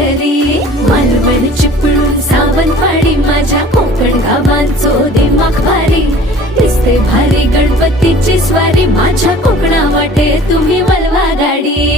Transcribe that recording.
घरी, मालवण चिपळूण सावंतवाडी माझ्या कोकण गावांचो दिमाग भारी, दिसते भारी गणपतीची स्वारी माझ्या कोकणा वाटे तुम्ही वलवा गाडी.